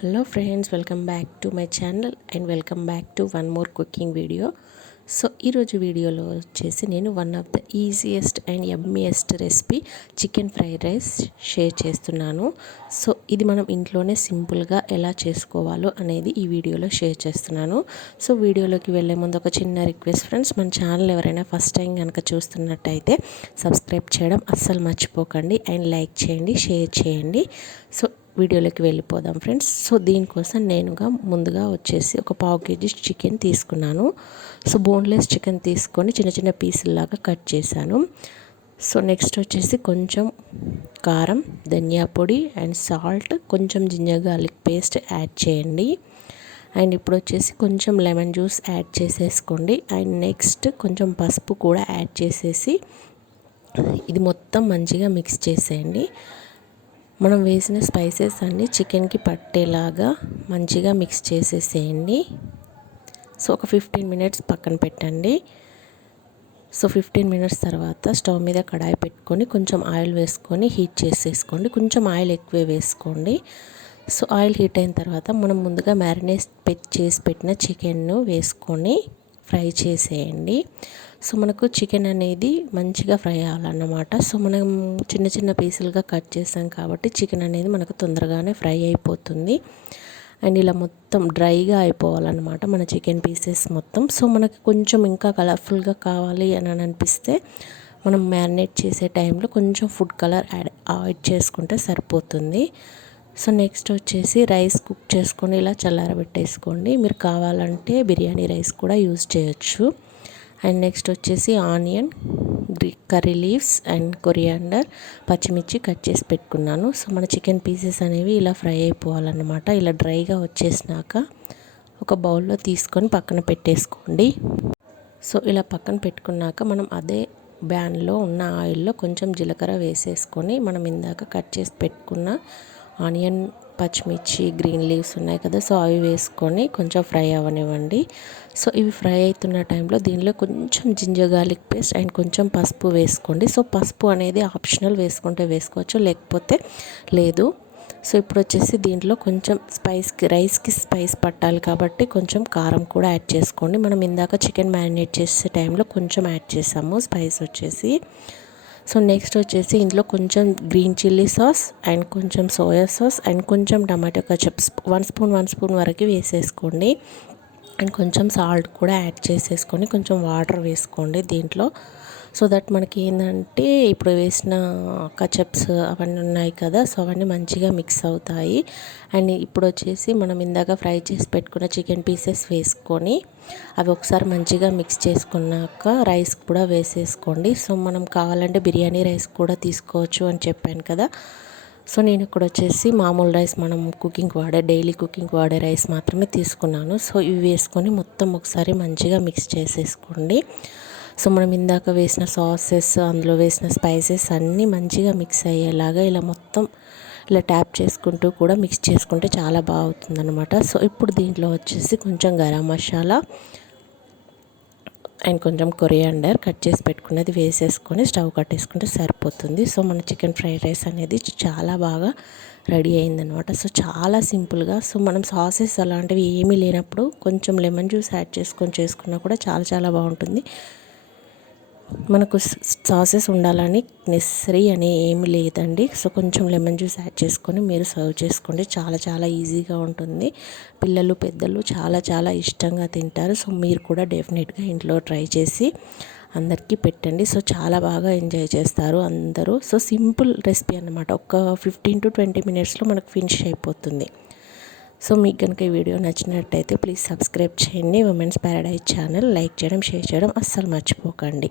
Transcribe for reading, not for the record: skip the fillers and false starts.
Hello friends, welcome back to my channel and welcome back to one more cooking video. So ఈరోజు వీడియోలో వచ్చేసి నేను one of the easiest and yummiest recipe chicken fried rice share చేస్తున్నాను. సో ఇది మనం ఇంట్లోనే సింపుల్గా ఎలా చేసుకోవాలో అనేది ఈ వీడియోలో షేర్ చేస్తున్నాను. సో వీడియోలోకి వెళ్ళే ముందు ఒక చిన్న రిక్వెస్ట్ ఫ్రెండ్స్, మన ఛానల్ ఎవరైనా ఫస్ట్ టైం కనుక చూస్తున్నట్టయితే సబ్స్క్రైబ్ చేయడం అస్సలు మర్చిపోకండి అండ్ లైక్ చేయండి, షేర్ చేయండి. సో వీడియోలోకి వెళ్ళిపోదాం ఫ్రెండ్స్. సో దీనికోసం ముందుగా వచ్చేసి ఒక పావు కేజీ చికెన్ తీసుకున్నాను. సో బోన్లెస్ చికెన్ తీసుకొని చిన్న చిన్న పీసుల్లాగా కట్ చేశాను. సో నెక్స్ట్ వచ్చేసి కొంచెం కారం, ధనియా పొడి అండ్ సాల్ట్, కొంచెం జింజర్ గార్లిక్ పేస్ట్ యాడ్ చేయండి. అండ్ ఇప్పుడు వచ్చేసి కొంచెం లెమన్ జ్యూస్ యాడ్ చేసేసుకోండి. అండ్ నెక్స్ట్ కొంచెం పసుపు కూడా యాడ్ చేసేసి ఇది మొత్తం మంచిగా మిక్స్ చేసేయండి. మనం వేసిన స్పైసెస్ అన్నీ చికెన్కి పట్టేలాగా మంచిగా మిక్స్ చేసేసేయండి. సో ఒక 15 మినిట్స్ పక్కన పెట్టండి. సో 15 మినిట్స్ తర్వాత స్టవ్ మీద కడాయి పెట్టుకొని కొంచెం ఆయిల్ వేసుకొని హీట్ చేసేసుకోండి. కొంచెం ఆయిల్ ఎక్కువే వేసుకోండి. సో ఆయిల్ హీట్ అయిన తర్వాత మనం ముందుగా మ్యారినేట్ చేసి పెట్టిన చికెన్ను వేసుకొని ఫ్రై చేసేయండి. సో మనకు చికెన్ అనేది మంచిగా ఫ్రై అవ్వాలన్నమాట. సో మనం చిన్న చిన్న పీసులుగా కట్ చేసాం కాబట్టి చికెన్ అనేది మనకు తొందరగానే ఫ్రై అయిపోతుంది. అండ్ ఇలా మొత్తం డ్రైగా అయిపోవాలన్నమాట మన చికెన్ పీసెస్ మొత్తం. సో మనకి కొంచెం ఇంకా కలర్ఫుల్గా కావాలి అని అనిపిస్తే మనం మ్యారినేట్ చేసే టైంలో కొంచెం ఫుడ్ కలర్ యాడ్ చేసుకుంటే సరిపోతుంది. సో నెక్స్ట్ వచ్చేసి రైస్ కుక్ చేసుకొని ఇలా చల్లారబెట్టేసుకోండి. మీరు కావాలంటే బిర్యానీ రైస్ కూడా యూజ్ చేయొచ్చు. అండ్ నెక్స్ట్ వచ్చేసి onion, curry leaves and coriander, పచ్చిమిర్చి కట్ చేసి పెట్టుకున్నాను. సో మన చికెన్ పీసెస్ అనేవి ఇలా ఫ్రై అయిపోవాలన్నమాట. ఇలా డ్రైగా వచ్చేసినాక ఒక బౌల్లో తీసుకొని పక్కన పెట్టేసుకోండి. సో ఇలా పక్కన పెట్టుకున్నాక మనం అదే బ్యాన్లో ఉన్న ఆయిల్లో కొంచెం జీలకర్ర వేసేసుకొని మనం ఇందాక కట్ చేసి పెట్టుకున్న ఆనియన్, పచ్చిమిర్చి, గ్రీన్ లీవ్స్ ఉన్నాయి కదా, సో అవి వేసుకొని కొంచెం ఫ్రై అవ్వనివ్వండి. సో ఇవి ఫ్రై అవుతున్న టైంలో దీనిలో కొంచెం జింజర్ గార్లిక్ పేస్ట్ అండ్ కొంచెం పసుపు వేసుకోండి. సో పసుపు అనేది ఆప్షనల్, వేసుకుంటే వేసుకోవచ్చు, లేకపోతే లేదు. సో ఇప్పుడు వచ్చేసి దీంట్లో కొంచెం రైస్కి స్పైస్ పట్టాలి కాబట్టి కొంచెం కారం కూడా యాడ్ చేసుకోండి. మనం ఇందాక చికెన్ మ్యారినేట్ చేసే టైంలో కొంచెం యాడ్ చేసాము స్పైస్ వచ్చేసి. సో నెక్స్ట్ వచ్చేసి ఇందులో కొంచెం గ్రీన్ చిల్లీ సాస్ అండ్ కొంచెం సోయా సాస్ అండ్ కొంచెం టమాటో కచప్ 1 స్పూన్ వరకు వేసేసుకోండి. అండ్ కొంచెం సాల్ట్ కూడా యాడ్ చేసేసుకొని కొంచెం వాటర్ వేసుకోండి దీంట్లో. సో దట్ మనకి ఏంటంటే ఇప్పుడు వేసిన కచప్స్ అవన్నీ ఉన్నాయి కదా, సో అవన్నీ మంచిగా మిక్స్ అవుతాయి. అండ్ ఇప్పుడు వచ్చేసి మనం ఇందాక ఫ్రై చేసి పెట్టుకున్న చికెన్ పీసెస్ వేసుకొని అవి ఒకసారి మంచిగా మిక్స్ చేసుకున్నాక రైస్ కూడా వేసేసుకోండి. సో మనం కావాలంటే బిర్యానీ రైస్ కూడా తీసుకోవచ్చు అని చెప్పాను కదా. సో నేను ఇక్కడ వచ్చేసి మామూలు రైస్, మనం డైలీ కుకింగ్ వాడే రైస్ మాత్రమే తీసుకున్నాను. సో ఇవి వేసుకొని మొత్తం ఒకసారి మంచిగా మిక్స్ చేసేసుకోండి. సో మనం ఇందాక వేసిన సాసెస్, అందులో వేసిన స్పైసెస్ అన్నీ మంచిగా మిక్స్ అయ్యేలాగా ఇలా మొత్తం ఇలా ట్యాప్ చేసుకుంటూ కూడా మిక్స్ చేసుకుంటే చాలా బాగా అవుతుందన్నమాట. సో ఇప్పుడు దీంట్లో వచ్చేసి కొంచెం గరం మసాలా అండ్ కొంచెం కొరియాండర్ కట్ చేసి పెట్టుకున్నది వేసేసుకొని స్టవ్ కట్టేసుకుంటే సరిపోతుంది. సో మన చికెన్ ఫ్రైడ్ రైస్ అనేది చాలా బాగా రెడీ అయిందనమాట. సో చాలా సింపుల్గా, సో మనం సాసెస్ అలాంటివి ఏమీ లేనప్పుడు కొంచెం లెమన్ జ్యూస్ యాడ్ చేసుకున్నా కూడా చాలా చాలా బాగుంటుంది. మనకు సాసెస్ ఉండాలని నెసరీ అని ఏమి లేదండి. సో కొంచెం లెమన్ జ్యూస్ యాడ్ చేసుకొని మీరు సర్వ్ చేసుకోండి. చాలా చాలా ఈజీగా ఉంటుంది. పిల్లలు, పెద్దలు చాలా చాలా ఇష్టంగా తింటారు. సో మీరు కూడా డెఫినెట్గా ఇంట్లో ట్రై చేసి అందరికీ పెట్టండి. సో చాలా బాగా ఎంజాయ్ చేస్తారు అందరూ. సో సింపుల్ రెసిపీ అన్నమాట. ఒక 15 to 20 మినిట్స్లో మనకు ఫినిష్ అయిపోతుంది. సో మీకు కనుక ఈ వీడియో నచ్చినట్టయితే ప్లీజ్ సబ్స్క్రైబ్ చేయండి ఉమెన్స్ ప్యారడైజ్ ఛానల్. లైక్ చేయడం, షేర్ చేయడం అస్సలు మర్చిపోకండి.